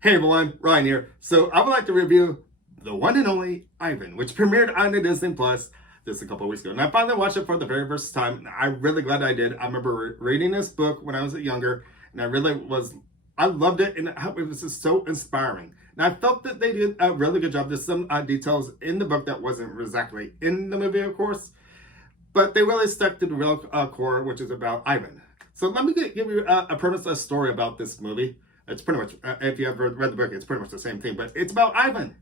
Hey everyone, Ryan here. So I would like to review the one and only Ivan, which premiered on the Disney Plus just a couple of weeks ago. And I finally watched it for the very first time. I'm really glad I did. I remember reading this book when I was younger, and I loved it, and it was just so inspiring. And I felt that they did a really good job. There's some details in the book that wasn't exactly in the movie, of course, but they really stuck to the real core, which is about Ivan. So let me give you a premise, a story about this movie. It's pretty much, if you ever read the book, it's pretty much the same thing, but it's about Ivan.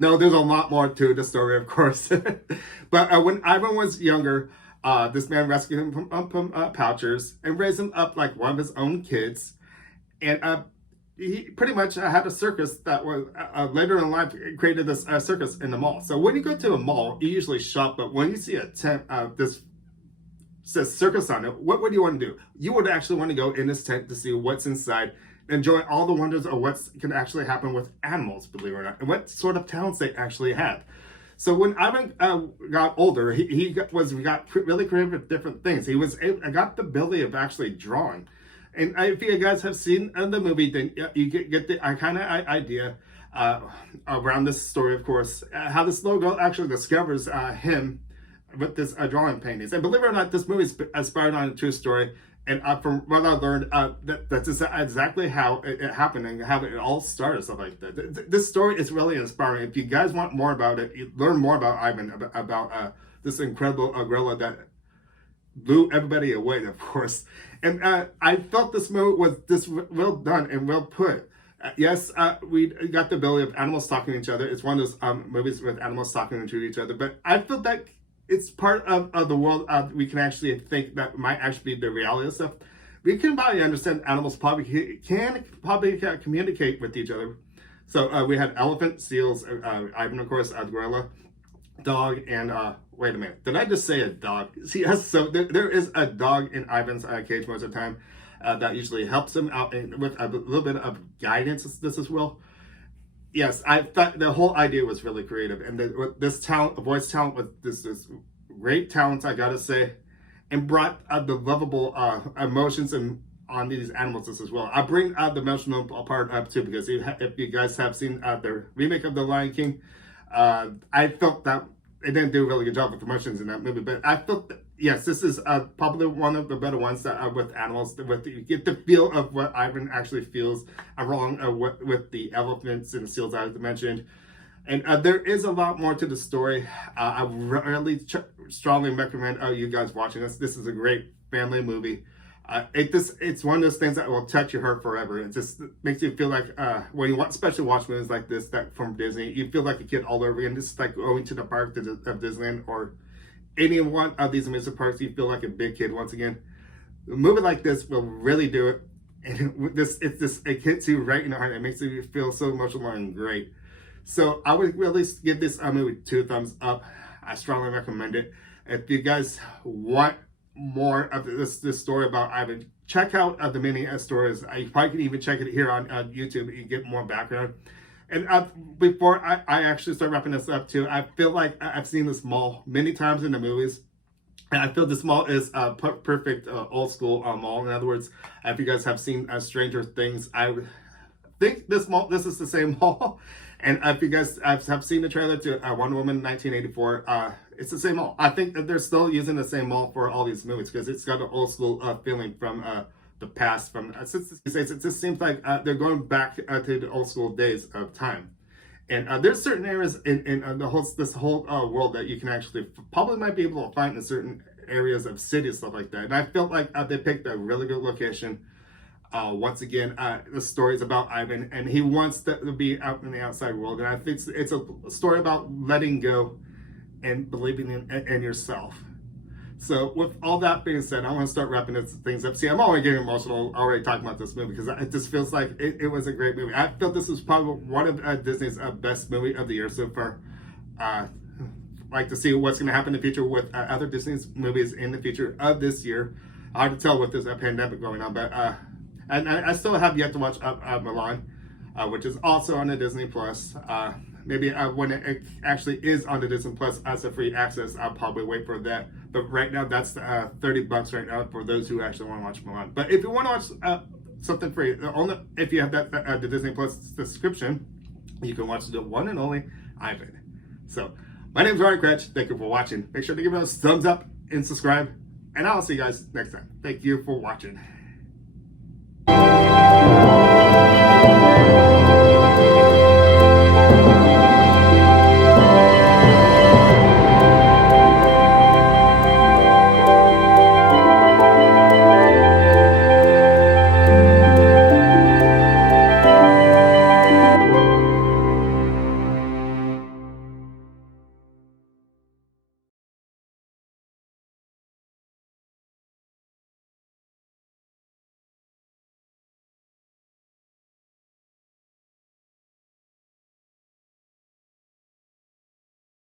No, there's a lot more to the story, of course. But when Ivan was younger, this man rescued him from poachers and raised him up like one of his own kids. And he pretty much had a circus that was later in life created this circus in the mall. So when you go to a mall, you usually shop, but when you see a tent, this says circus on it, what would you want to do? You would actually want to go in this tent to see what's inside, enjoy all the wonders of what can actually happen with animals, believe it or not, and what sort of talents they actually have. So when Ivan got older, he got really creative with different things. I got the ability of actually drawing. And if you guys have seen the movie, then you get the kind of idea around this story, of course, how this little girl actually discovers him with this drawing paintings. And believe it or not, this movie is inspired on a true story. And from what I learned, that's exactly how it happened and how it all started, stuff like that. This story is really inspiring. If you guys want more about it, learn more about Ivan, about this incredible gorilla that blew everybody away, of course. And I felt this movie was just well done and well put. Yes, we got the ability of animals talking to each other. It's one of those movies with animals talking to each other. But I feel that it's part of the world we can actually think that might actually be the reality of stuff. We can probably understand animals can communicate with each other. So we had elephant, seals, Ivan, of course, gorilla, dog, and wait a minute, did I just say a dog? See, yes, so there is a dog in Ivan's cage most of the time that usually helps him out with a little bit of guidance. This as well. Yes, I thought the whole idea was really creative, and this talent, voice talent, with this great talent, I gotta say, and brought the lovable emotions and on these animals as well. I bring the emotional part up too because if you guys have seen the remake of The Lion King, I felt that it didn't do a really good job with emotions in that movie, but I felt that, yes, this is probably one of the better ones that with animals. You get the feel of what Ivan actually feels along with the elephants and the seals I mentioned. And there is a lot more to the story. I really strongly recommend you guys watching this. This is a great family movie. It's one of those things that will touch your heart forever. It just makes you feel like when you especially watch movies like this that from Disney, you feel like a kid all over again. Just like going to the park of Disneyland or any one of these amusement parks, you feel like a big kid once again. A movie like this will really do it, and it hits you right in the heart. It makes you feel so emotional and great. So I would really give this movie 2 thumbs up. I strongly recommend it. If you guys want more of this story about Ivan, check out the mini stories. You probably can even check it here on YouTube. You get more background. And before I actually start wrapping this up too, I feel like I've seen this mall many times in the movies. And I feel this mall is a perfect old school mall. In other words, if you guys have seen Stranger Things, I think this is the same mall. And if you guys have seen the trailer to Wonder Woman 1984, it's the same mall. I think that they're still using the same mall for all these movies because it's got an old school feeling from the past. From since it just seems like they're going back to the old school days of time. And there's certain areas in this whole world that you can actually probably might be able to find in certain areas of cities, stuff like that. And I felt like they picked a really good location. Once again, the story is about Ivan, and he wants to be out in the outside world. And I think it's a story about letting go and believing in yourself. So with all that being said, I want to start wrapping things up. See, I'm already getting emotional already talking about this movie because it just feels like it was a great movie. I felt this was probably one of Disney's best movie of the year so far. Like to see what's going to happen in the future with other Disney's movies in the future of this year. Hard to tell with this pandemic going on, but and I still have yet to watch Milan, which is also on the Disney Plus. Maybe when it actually is on the Disney Plus as a free access, I'll probably wait for that. But right now, that's $30 right now for those who actually want to watch Milan. But if you want to watch something free. If you have the Disney Plus subscription, you can watch the one and only Ivan. So, my name is Ryan Kretsch. Thank you for watching. Make sure to give us a thumbs up and subscribe. And I'll see you guys next time. Thank you for watching.